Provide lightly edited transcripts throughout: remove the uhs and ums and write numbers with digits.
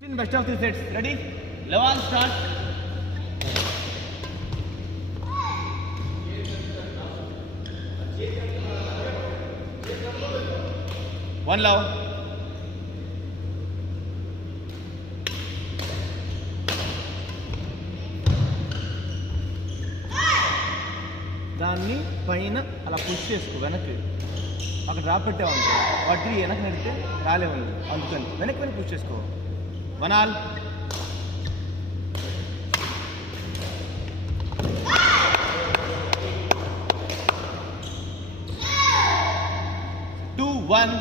Win best of 3 sets. Ready? Love start. One love. దాన్ని పైన అలా పుష్ చేసుకో వెనక్కి అక్కడ డ్రాప్ పెట్టామంటే వాటి వెనక్కి నడితే రాలేవు అందుకని వెనక్కి పుష్ చేసుకో వనాల్ టూ వన్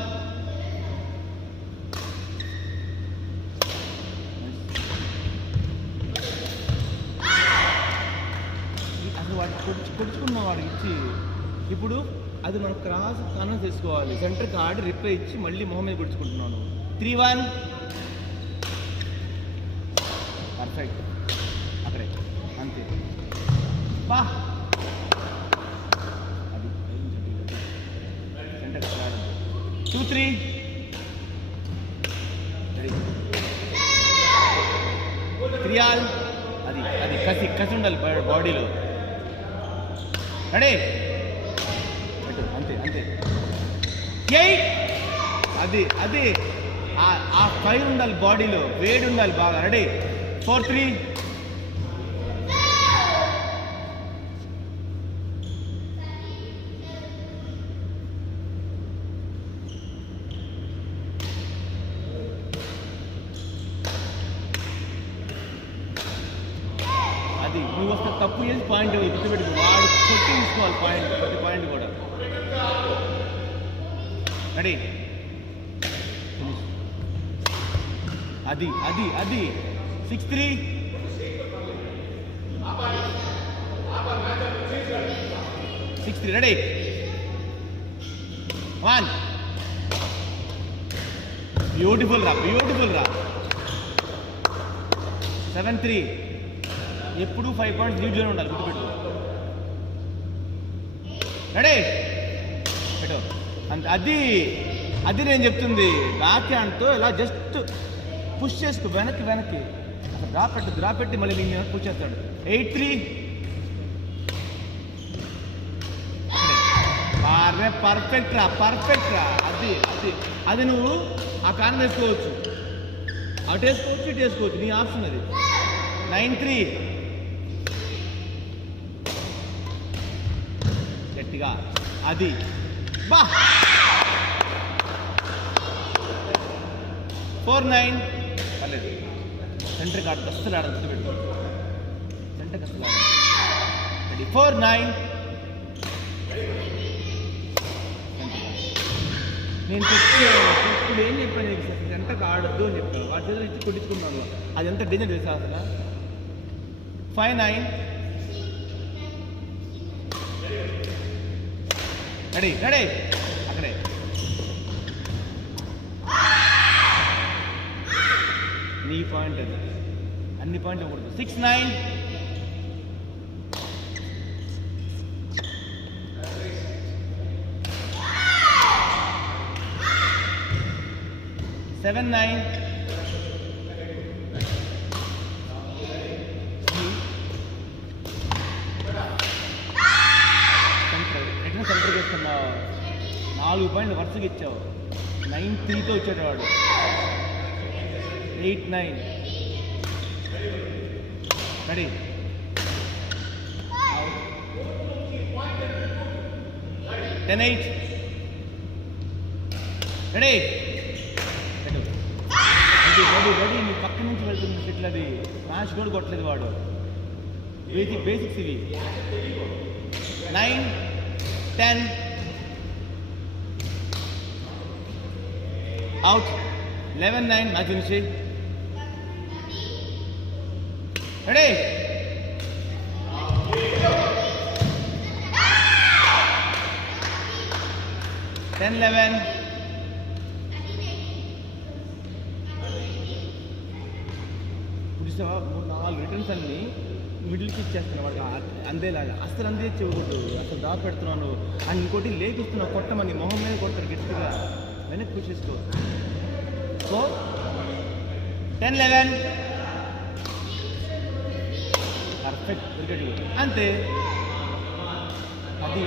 అసలు వాటి పొడుచుకున్న వాడికి ఇచ్చి ఇప్పుడు అది మనం క్రాస్ కానం చేసుకోవాలి సెంటర్కి ఆడి రిప్లై ఇచ్చి మళ్ళీ మొహం మీద పొడుచుకుంటున్నాను 3-1 పర్ఫెక్ట్ అక్కడే అంతే బా అది సెంటర్ 2-3 3-all అది అది కసి కసి ఉండాలి బాడీలో రెడీ అంతే అంతే అది అది ఆ ఫైర్ ఉండాలి బాడీలో వేడి ఉండాలి బాగా రెడీ 4-3 అది నువ్వు వస్తే తప్పు చేసి పాయింట్ గుర్తుపెట్టుకో వాడు కొట్టి తీసుకోవాలి పాయింట్ ప్రతి పాయింట్ కూడా రెడీ అది అది అది 6-3 6-3 రెడీ 1 బ్యూటిఫుల్ రా 7-3 ఎప్పుడు 5 పాయింట్స్ లీడ్ లోనే ఉండాలి గుర్తుపెట్టు రెడీ పెట్టు అంతే అది అది నేను చెప్తుంది బ్యాక్ హ్యాండ్తో ఇలా జస్ట్ పుష్ చేసుకో వెనక్కి అసలు డ్రాప్ పెట్టి మళ్ళీ నేను పుష్ చేస్తాడు 8-3 పర్ఫెక్ట్ రా అది అది అది నువ్వు ఆ కారణం వేసుకోవచ్చు అటు వేసుకోవచ్చు ఇటు వేసుకోవచ్చు నీ ఆప్షన్ అది 9-3 గట్టిగా అది బా 4-9 పర్లేదు సెంటర్ కార్డు అస్సలు ఆడ గుర్తుపెట్టు సెంటర్ అస్సలు రెడీ 4-9 నేను ఇప్పుడు ఏం చెప్పాను సెంటర్ ఆడద్దు అని చెప్పాను వాటి చేతులు ఇచ్చి కొట్టించుకున్నాను అది ఎంత డేంజర్ తెలుసా అసలు 5-9 రెడీ అక్కడే నీ పాయింట్ అది అన్ని పాయింట్ ఇవ్వకూడదు 6-9 7-9 సెంటర్ చేస్తున్నావు 4 పాయింట్లు వరుసగా ఇచ్చావు 9-3తో వచ్చాడు వాడు 8-9 రెడీ 10-8 రెడీ నీ పక్క నుంచి వెళ్తుంది ఇట్లది మ్యాచ్ కూడా కొట్టలేదు వాడు బేసిక్స్ ఇవి 9-10 అవుట్ 11-9 మ్యాచ్ ఫినిష్ రెడీ 10-11 చూసావా 4 రిటర్న్స్ అన్ని మిడిల్కి ఇచ్చేస్తున్నావు వాడికి అందేలాగా అస్సలు అందే చెవకూడదు అసలు డ్రాప్ పెడుతున్నాను అని ఇంకోటి లేపిస్తున్నావు కొట్టమని మొహం మీద కొడతారు గట్టిగా వెనక్కి పుష్ చేసుకో 4 10-11. పర్ఫెక్ట్, వికెట్ అంతే.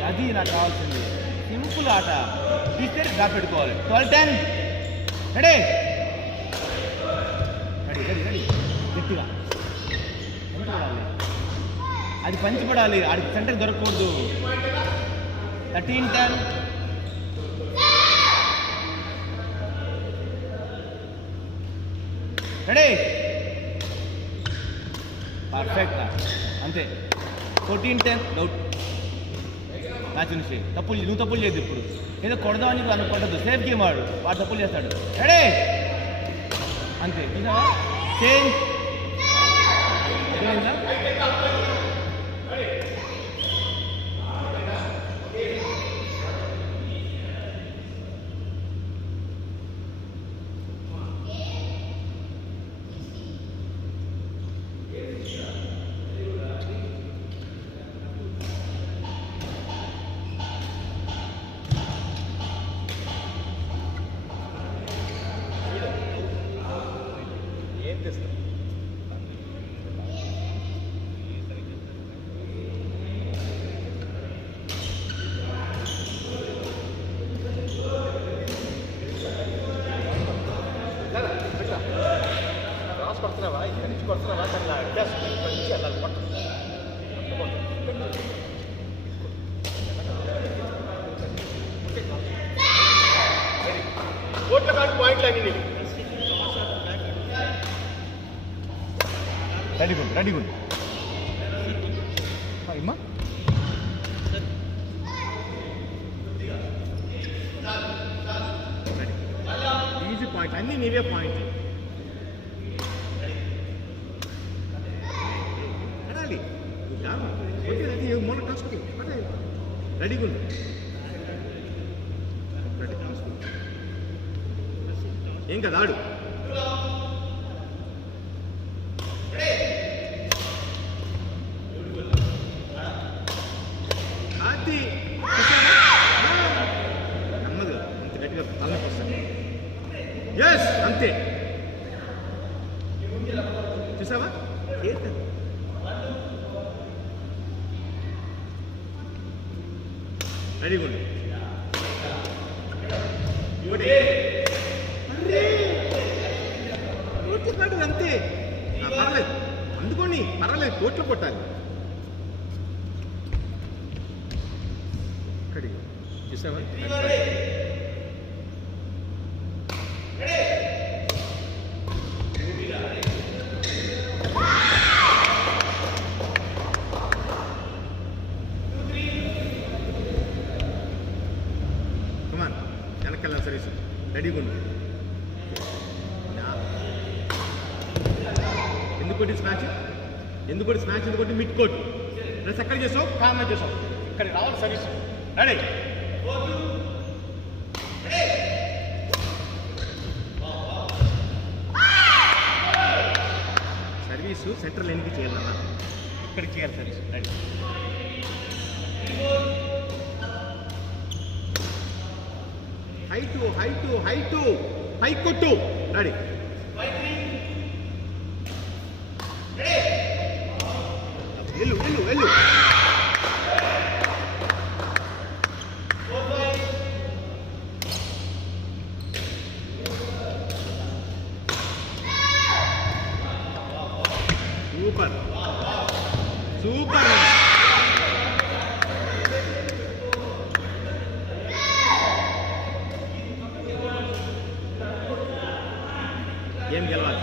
అది నాకు కావాల్సింది. సింపుల్ ఆట. తీస్తే డ్రాప్ పెట్టుకోవాలి. 12-10. రెడీ గట్టిగా పంచిపడాలి. అది పంచిపడాలి, ఆడికి సెంటర్ దొరకకూడదు. 13-10. రెడీ పర్ఫెక్ట్ అంతే. 14-10. డౌట్ మ్యాచ్ నుంచి నువ్వు తప్పులు చేయదు. ఇప్పుడు ఏదో కొడదామని అన్న కొట్టద్దు. సేఫ్ గేమ్ వాడు తప్పులు చేస్తాడు. రెడీ అంతే. చూసావా చేంజ్ అర్థమైందా? కొడుతున్నావా? ఇక్కడి నుంచి కొడుతున్నావా? దాన్ని అడ్జస్ట్ ఇక్కడి నుంచి వెళ్ళాలి. పట్టు కోట్ల కాదు పాయింట్లు అన్ని నీకు. రెడీగుండు అమ్మా. ఈజీ పాయింట్ అన్ని నీవే పాయింట్. మొన్న కలుసుకుంది రెడీగా ఉంది. ఏం కదా ఆడు. అది నమ్మదు అంత గట్టిగా తలనొప్పి వస్తాను. ఎస్ అంతే. చూసావా రెడీగా ఉంది. కోట్లు కాదు అంతే. పర్లేదు అందుకోండి, పర్వాలేదు. కోట్లు కొట్టాలి. ఇక్కడి చూసావా వెనకెళ్ళాలి. సర్వీస్ రెడీగా ఉంది. ఎందుకోటి స్నాచ్ ఎందుకోటి మిడ్ కోట్ ప్లస్ ఎక్కడ చేసావు? కామా చేసావు. ఇక్కడ రావాలి సర్వీస్. రెడీ సర్వీసు సెంట్రల్ లైన్కి చేయాలన్నా ఇక్కడికి చేయాలి సర్వీస్. రెడీ హైటు పై కొట్టు. రెడీ వెళ్ళు సూపర్. ఏం గెలవాలి?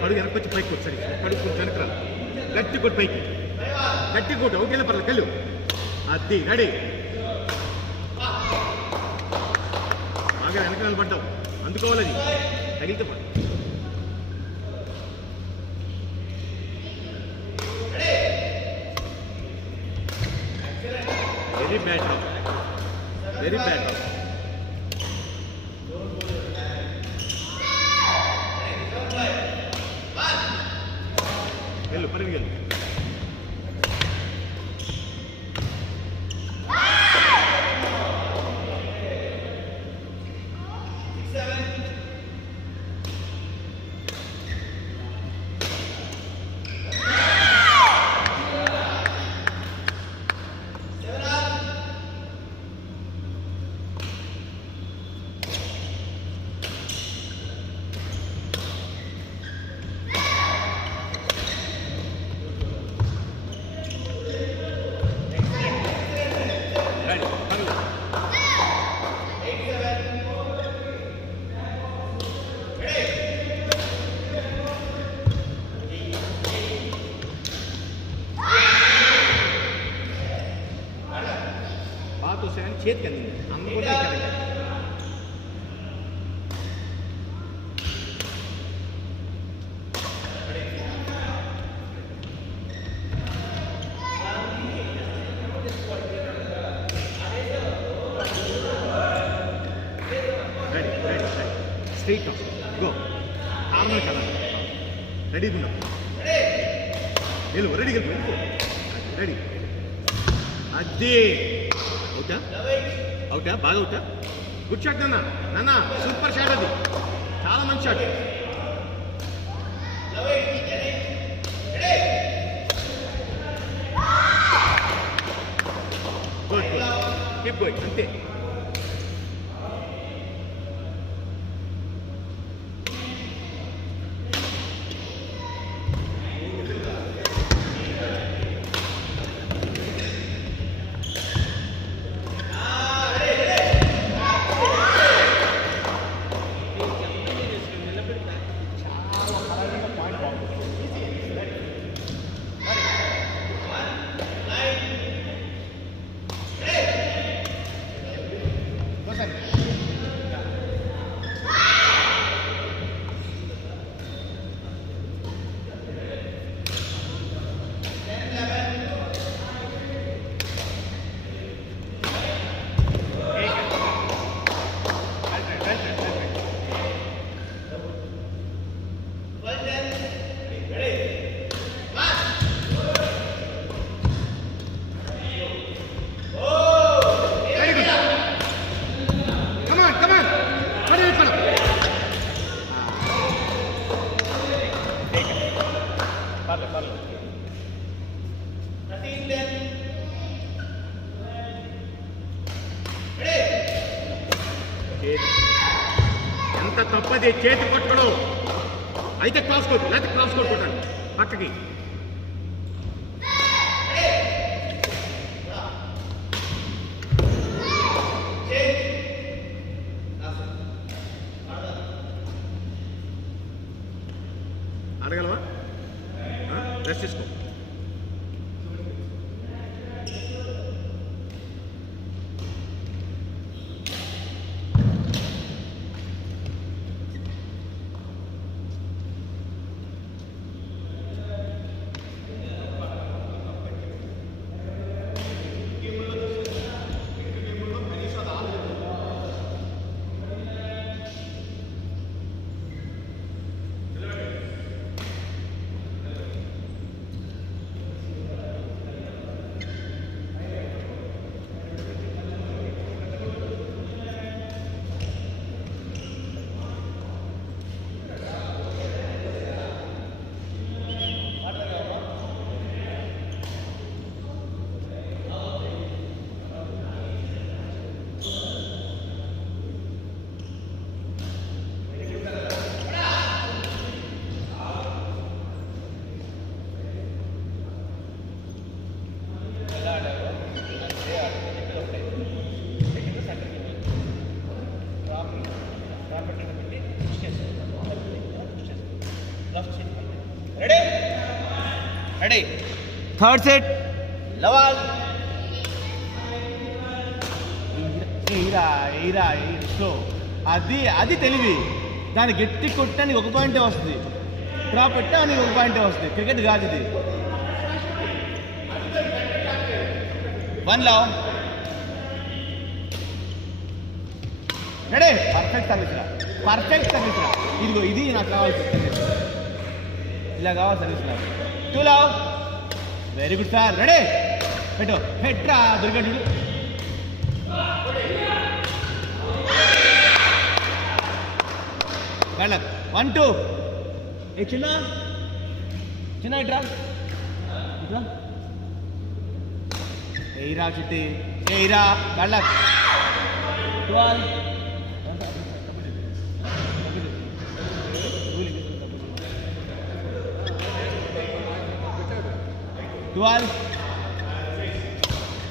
పడుగు వెనకొచ్చి పైకి కొట్టు. సరే పడుగు కొట్టు వెనక రా. గట్టి కొట్టు పైకి. గట్టి కొట్టు. ఓకేలా పర్లేదు. వెళ్ళు. అది రెడీ. బాగా వెనక నిలబడ్డావు. అందుకోవాలి. అది తగిలితే పడు. వెరీ బ్యాడ్ వెళ్ళు పరిగి వెళ్ళు. చేతికి అందింది అందకుండా స్ట్రైట్ గో ఆమె కదా రెడీగా ఉన్నాం వెళ్ళు రెడీగా వెళ్ళిపో రెడీ అదే అవుతా అవుతా బాగా అవుతా గుడ్ షాట్ నాన్న నాన్న సూపర్ షాట్ అది చాలా మంచి షాట్ గుడ్ కీప్ గోయింగ్ అంతే ఎంత తప్పది చేతి పట్టుకోవడం అయితే క్రాస్ కోట్ లేకపోతే క్రాస్ కోట్ కొట్టాలి పక్కకి అడగలవా రెస్ట్ తీసుకో రెడీ థర్డ్ సెట్ లవాల్ స్లో అది తెలివి దాన్ని గట్టి కొట్టడానికి ఒక పాయింటే వస్తుంది డ్రాప్ పెట్టడానికి ఒక పాయింటే వస్తుంది క్రికెట్ కాదు ఇది one love ready perfect service ఇదిగో ఇది నాకు కావాల్సి సర్వీస్ ఇలా కావాలి సర్వీస్ నాకు two love very good sir ready పెట్టు హెట్రా దుర్గడు వెళ్ళ 1 2 ఏ చిన్న ఇట్రా ఎయిరా చుట్టి ఎయిరా వెళ్ళ 12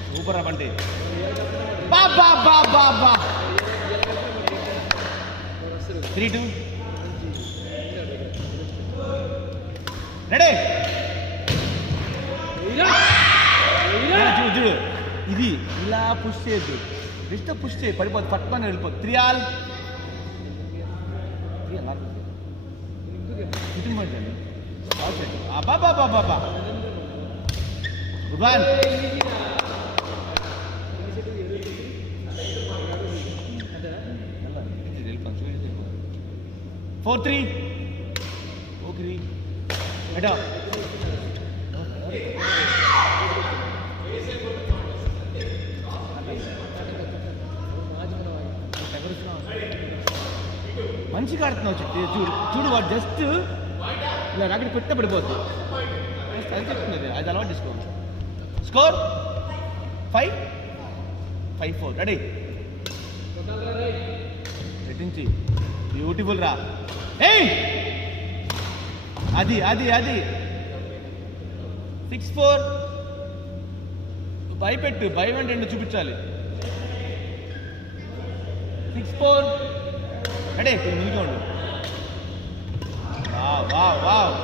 సూపర్ బండి బాబా 3-2 రెడీ చూడు ఇది ఇలా పుష్ చేయొద్దు రిస్ట్ పుష్ చేయి, పడిపోద్ది, పట్టుకొని వెళ్ళిపోద్ది. 3 ఆల్ షూటింగ్ పడుతుంది. అబ్బా గుడ్ వన్. 4-3 ఎటో మంచిగా ఆడుతున్నావు. చూడు వాడు జస్ట్ ఇలా రాకెట్ పెట్టిన పడిపోద్ది. అది చెప్తున్నది, అది అలవాటు తీసుకో. స్కోర్ 5-4. రెడీ, రెట్టించి బ్యూటిఫుల్ రా. ఏయ్ అది 6-4. భయపెట్టు, భయం అంటే ఏంటో చూపించాలి. 6-4. రెడీ, ముందుగా ఉండు. వావ్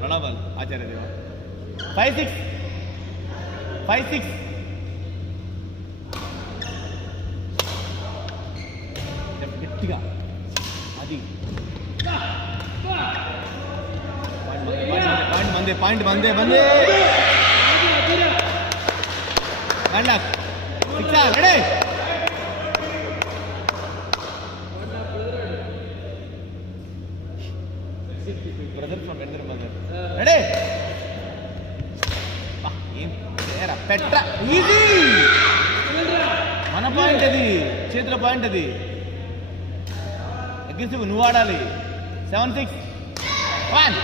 ప్రణామాలు ఆచార్య దేవా. 5-6 గట్టిగా. అది పాయింట్ మందే ready. Brother from vendor mother. Ready, పెట్ట ఈజీ. మన పాయింట్ అది, చేతిలో పాయింట్ అది. అగ్రెసివ్ నువ్వు ఆడాలి. 7-6 1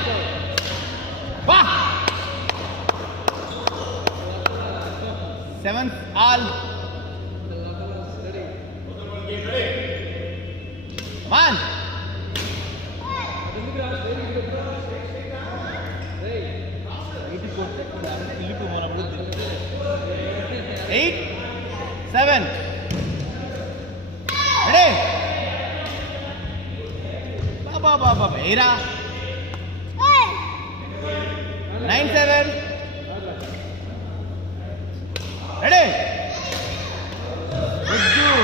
7 ఆల్ 1 8-7 రెడీ. బాబా ఏరా 9-7 రెడీ.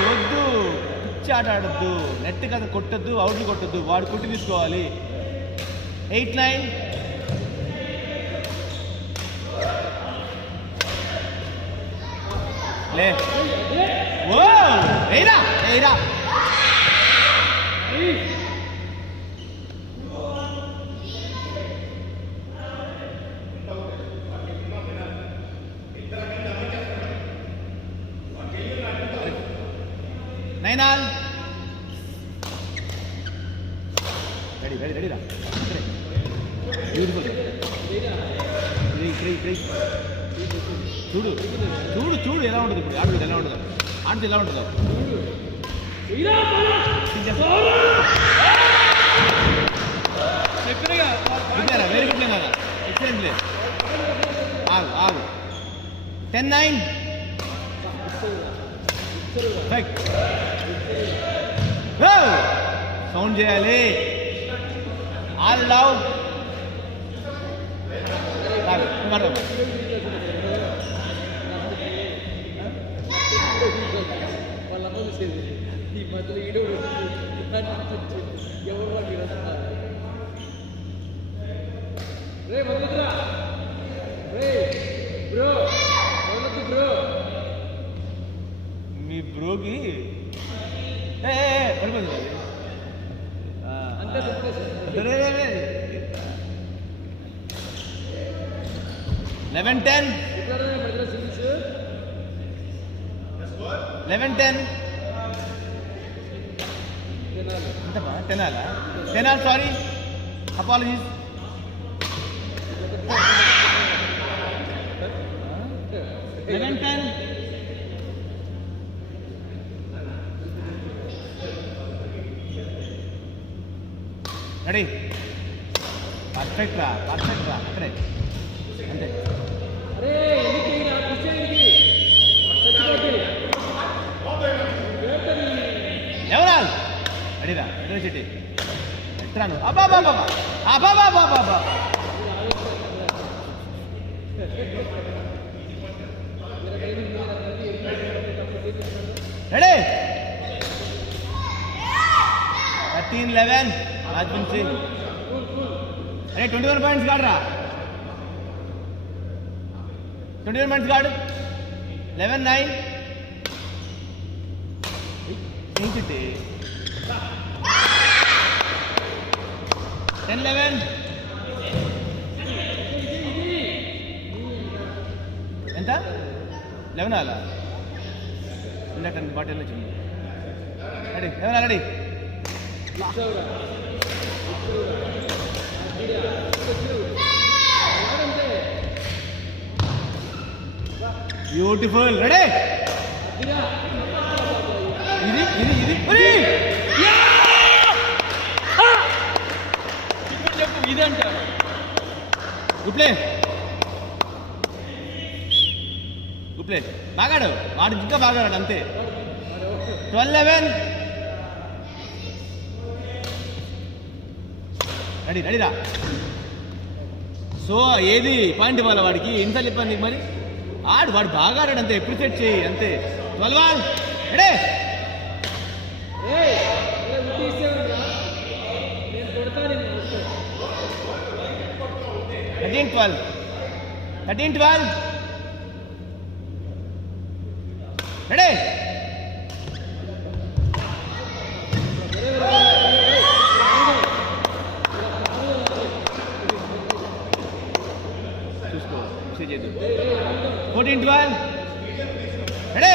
వద్దు పిచ్చి ఆట ఆడొద్దు. నెట్ కదా కొట్టద్దు, అవుట్లు కొట్టద్దు. వాడు కొట్టి తీసుకోవాలి. 8-9 లే. ఓ ఏరా 9 ఆల్. రెడీ రా. బ్యూటిఫుల్. చూడు ఎలా ఉంటుంది ఇప్పుడు. ఆడుతుంది ఎలా ఉంటుందో. వెరీ గుడ్ లేదా. ఎక్సలెంట్ లేదు. ఆగు 10-9 సౌండ్ చేయాలి. ఆల్ లవ్ ఈ మధ్యలో ఈడు ఎవరు రే మొదలురా. రే బ్రో బ్రో మీ బ్రోకి పడిపోతుంది. 11-10 11-10 10 all sorry apologies. Ready, perfect రా అక్కడే అంతే. ఎవరా రెడీరా చెట్టి ఎట్రాను. రెడీ 13-11 రాజవంశీ. అరే 21 పాయింట్స్ కాడరా, 21 పాయింట్స్ కాడు. 11-9 ఏంటి 10-11 ఎంత 11 అలా ఇందాక బాటిల్ వచ్చింది. Ready 11 ready. బ్యూటిఫుల్. రెడీ ఇది ఇది ఇది చెప్పు ఇది అంటారు. Good play good play. బాగాడు వాడు ఇంకా బాగాడు అంతే. 12-11 రెడీ రెడీరా. సో ఏది పాయింట్ ఇవ్వాలి వాడికి, ఎంత చెప్పాను నీకు మరి. వాడు బాగా ఆడాడు అంతే, ఎప్పుడు సెట్ చేయి అంతే. 12 రెడీ. నేను కొడతాను 13-12 13-12 రెడీ. చూసుకో 14-12 రెడీ.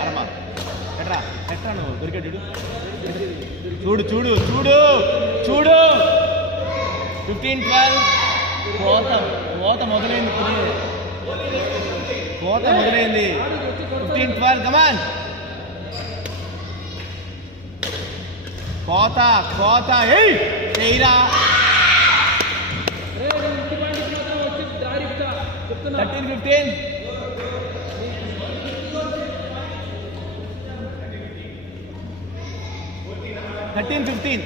అరమా ఎట్రా ఎట్రా నువ్వు దొరికాడు చూడు చూడు చూడు చూడు. 15-12 కోత మొదలైంది, కోత మొదలైంది. 15-12 కమాన్. కోత కోత ఎయిరా. 13-15 13-15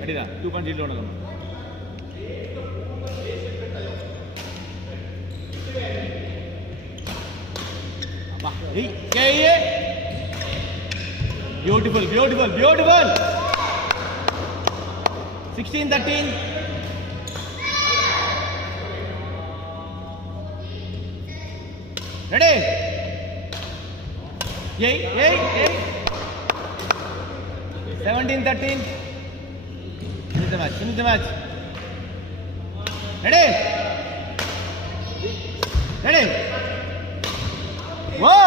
రెడీరా. 2 పాయింట్ లీడ్లో ఉండదు. Beautiful beautiful beautiful. 16-13 ready. 17-13 finish the match ready ready. Whoa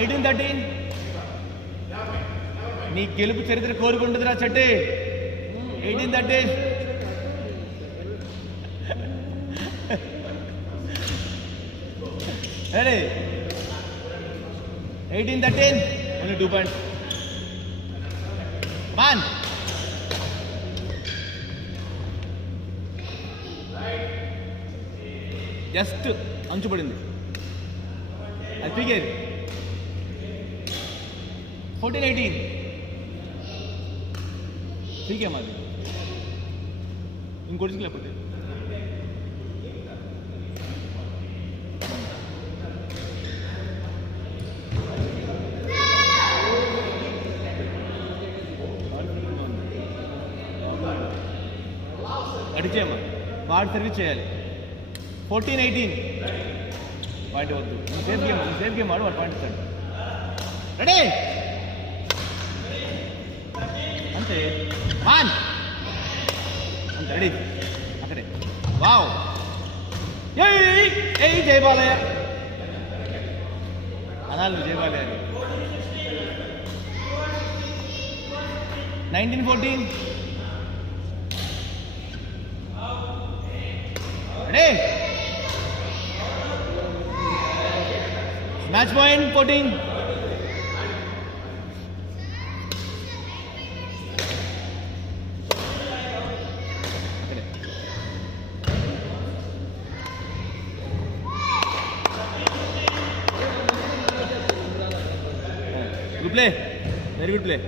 18-13 నీ గెలుపు చరిత్ర కోరుకుంటుందిరా చెట్టి. 18-13 ready. 18-13 only 2 points. Come on. Just అంచు పడింది, అది పీకేది. 14-18 పీకే మాది ఇంకోటి లేకపోతే. అడిచేయమ్మా, వాడు సర్వీస్ చేయాలి. 14-18 పాయింట్ వద్దు. సేఫ్ గేమ్ ఆడు, వాడు పాయింట్ ఇస్తాడు. రెడీ అంతే. వన్ అంతే రెడీ. అక్కడే వావ్. ఏ జయబాలయ్య అనాలి, నువ్వు Jai Balayya. 19-14 ready. Match point 14. Good play. Very good play.